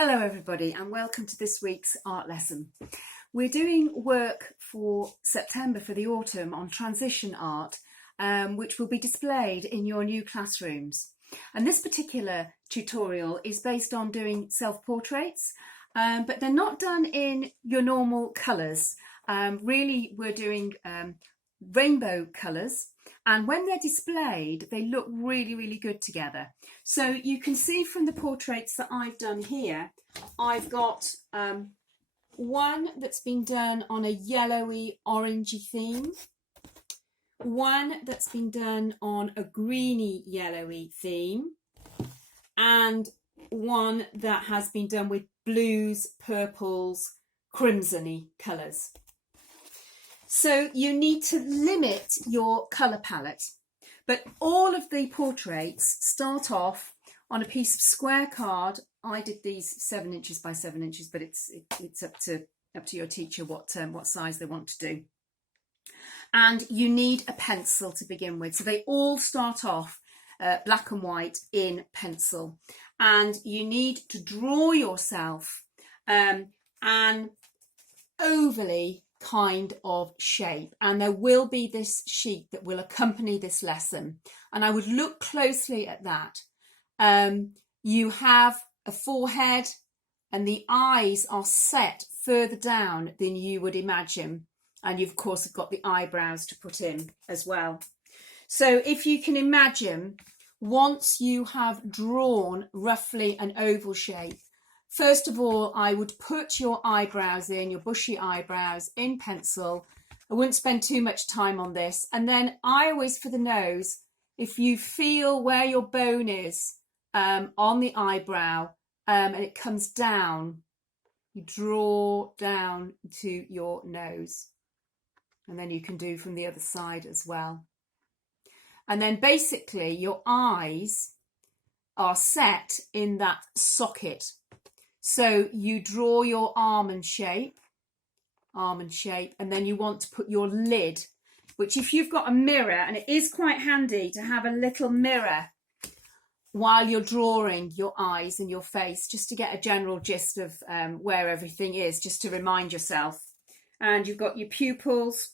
Hello everybody and welcome to this week's art lesson. We're doing work for September for the autumn on transition art, which will be displayed in your new classrooms. And this particular tutorial is based on doing self-portraits, but they're not done in your normal colours. Really we're doing rainbow colours, and when they're displayed they look really good together. So you can see from the portraits that I've done here, I've got one that's been done on a yellowy orangey theme, one that's been done on a greeny yellowy theme, and one that has been done with blues, purples, crimsony colours. So you need to limit your colour palette, but all of the portraits start off on a piece of square card. I did these 7 inches by 7 inches, but it's up to your teacher what size they want to do. And you need a pencil to begin with. So they all start off black and white in pencil, and you need to draw yourself an overly kind of shape, and there will be this sheet that will accompany this lesson, and I would look closely at that. You have a forehead and the eyes are set further down than you would imagine, and you've of course got the eyebrows to put in as well. So if you can imagine, once you have drawn roughly an oval shape, first of all, I would put your eyebrows in, your bushy eyebrows in pencil. I wouldn't spend too much time on this. And then I always, for the nose, if you feel where your bone is on the eyebrow and it comes down, you draw down to your nose. And then you can do from the other side as well. And then basically your eyes are set in that socket. So you draw your almond shape, and then you want to put your lid, which if you've got a mirror, and it is quite handy to have a little mirror while you're drawing your eyes and your face, just to get a general gist of where everything is, just to remind yourself. And you've got your pupils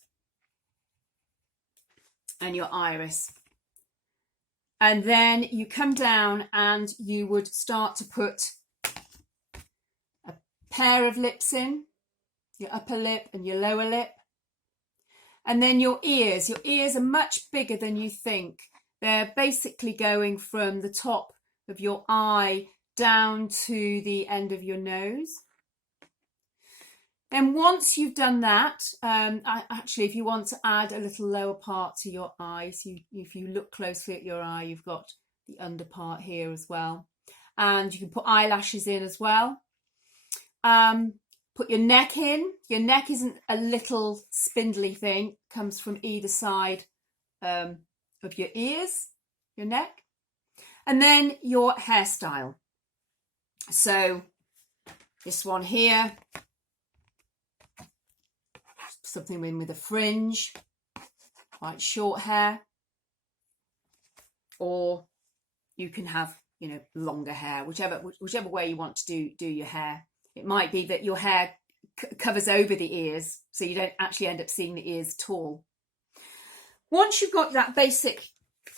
and your iris. And then you come down and you would start to put pair of lips in, your upper lip and your lower lip. And then your ears are much bigger than you think. They're basically going from the top of your eye down to the end of your nose. Then once you've done that, actually if you want to add a little lower part to your eye, so if you look closely at your eye, you've got the under part here as well. And you can put eyelashes in as well. Put your neck in. Your neck isn't a little spindly thing, it comes from either side of your ears, your neck. And then your hairstyle. So this one here, something in with a fringe, quite short hair, or you can have, longer hair, whichever way you want to do your hair. It might be that your hair covers over the ears, so you don't actually end up seeing the ears at all. Once you've got that basic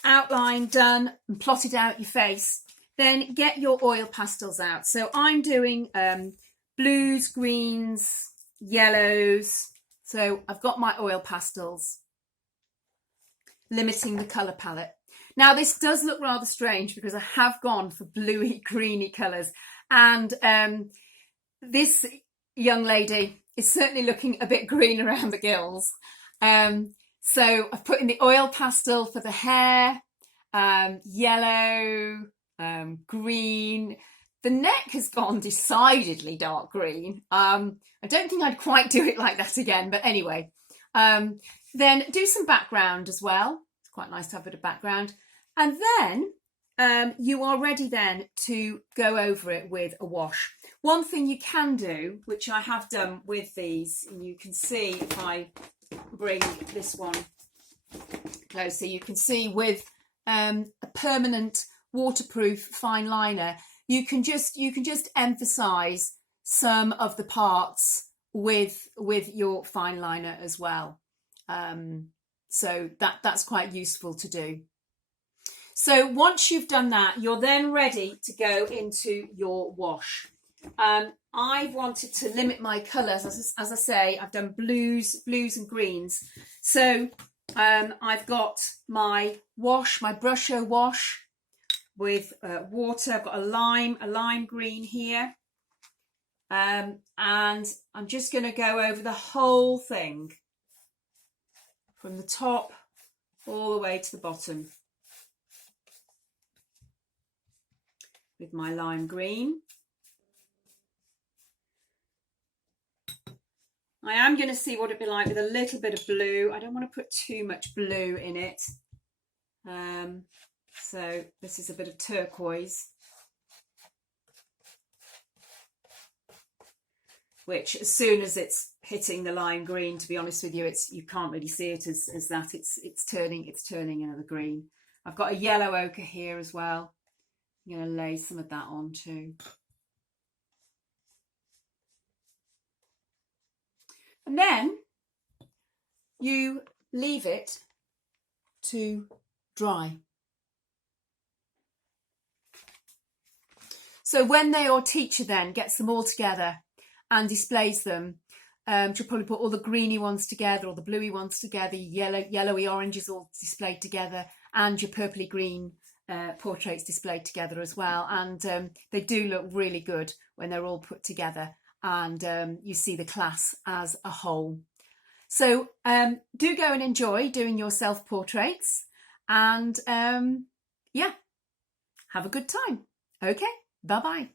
outline done and plotted out your face, then get your oil pastels out. So I'm doing blues, greens, yellows. So I've got my oil pastels, limiting the colour palette. Now this does look rather strange because I have gone for bluey, greeny colours, and this young lady is certainly looking a bit green around the gills. So I've put in the oil pastel for the hair, yellow, green. The neck has gone decidedly dark green. I don't think I'd quite do it like that again, but anyway. Then do some background as well. It's quite nice to have a bit of background. And then you are ready then to go over it with a wash. One thing you can do, which I have done with these, and you can see if I bring this one closer, you can see with a permanent waterproof fine liner, you can just emphasize some of the parts with your fine liner as well. So that's quite useful to do. So once you've done that, you're then ready to go into your wash. I've wanted to limit my colours, as I say, I've done blues and greens. So I've got my wash, my Brusho wash with water. I've got a lime green here. And I'm just going to go over the whole thing from the top all the way to the bottom with my lime green. I am going to see what it'd be like with a little bit of blue. I don't want to put too much blue in it. So this is a bit of turquoise, which as soon as it's hitting the lime green, to be honest with you, you can't really see it as that. It's turning into the green. I've got a yellow ochre here as well. I'm going to lay some of that on too. And then you leave it to dry. So when your teacher then gets them all together and displays them, she'll probably put all the greeny ones together, or the bluey ones together, yellowy oranges all displayed together, and your purpley green portraits displayed together as well. And they do look really good when they're all put together, and you see the class as a whole. So do go and enjoy doing your self-portraits, and yeah, have a good time. Okay, bye-bye.